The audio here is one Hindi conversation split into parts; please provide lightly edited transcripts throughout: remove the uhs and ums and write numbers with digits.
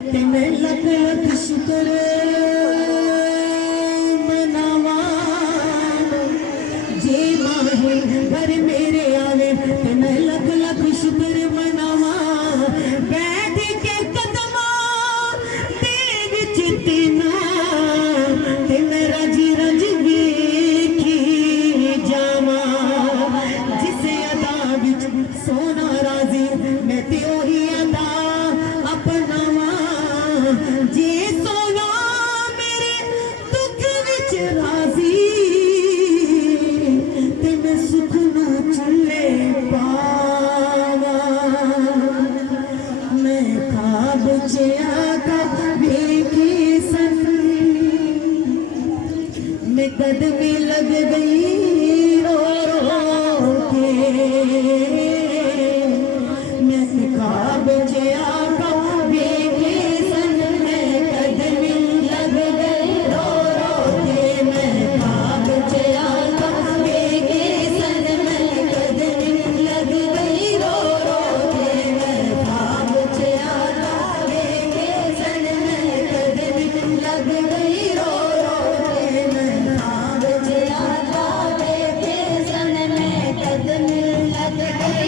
तेने लख लख शुक्र मनावा जे माहे घर मेरे आवे तेने लख लख शुक्र मनावा बैठ के कदमा ते विच तेना ते मैं रज रज वेखी जावा जिस अदा विच सोना राजी मैं ते ओही अदा अपनावा जे सोना मेरे दुख विच राजी ते मैं सुख नू चले पावा मैं ख्वाब च आका वेखी सन मैं कदमी लग गई रो रो के मैं ख्वाब च आका वेखी सन मैं कदमी लग गई रो रो के मैं ख्वाब च आका वेखी सन मैं कदमी लग गई रो रो के मैं ख्वाब च आका वेखी सन मैं कदमी लग गई रो रो के मैं ख्वाब च आका वेखी सन मैं कदमी लग गई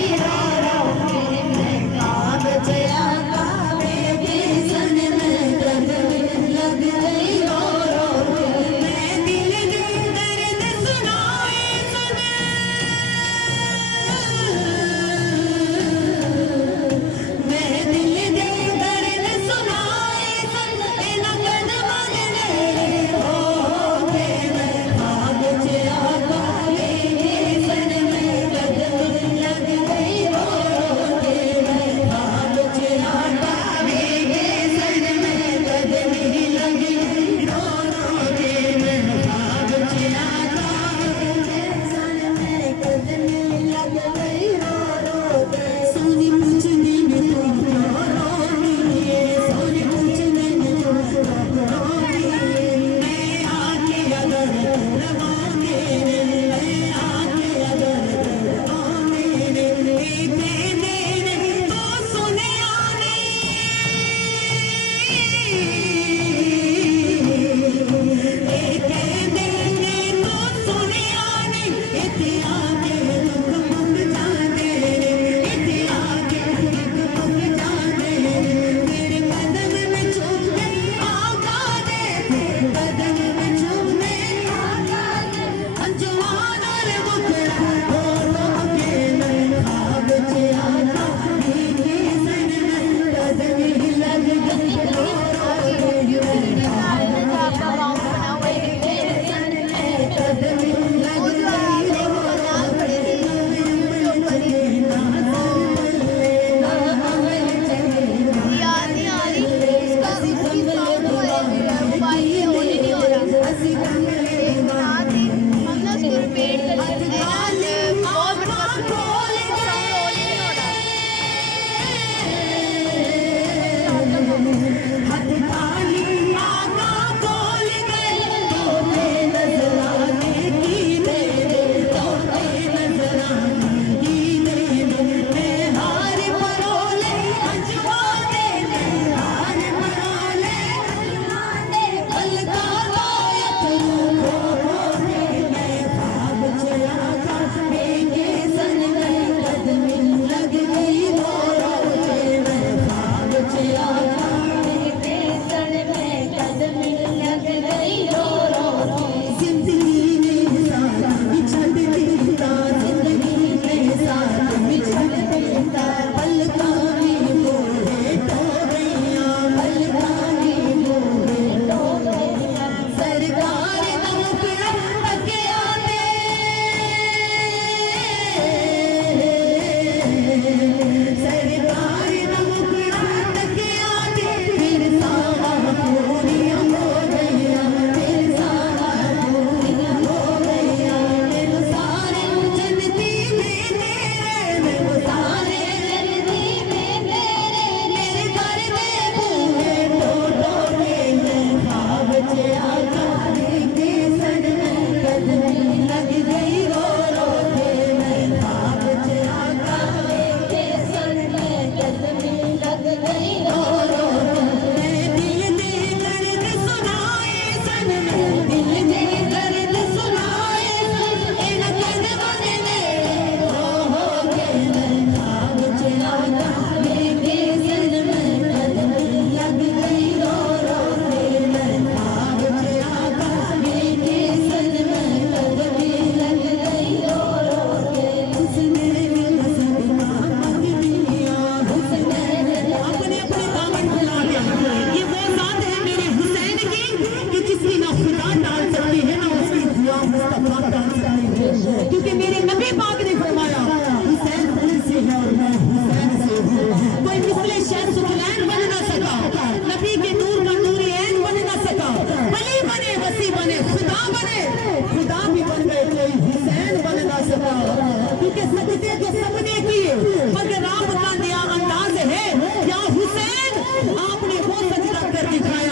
कर दिखाया।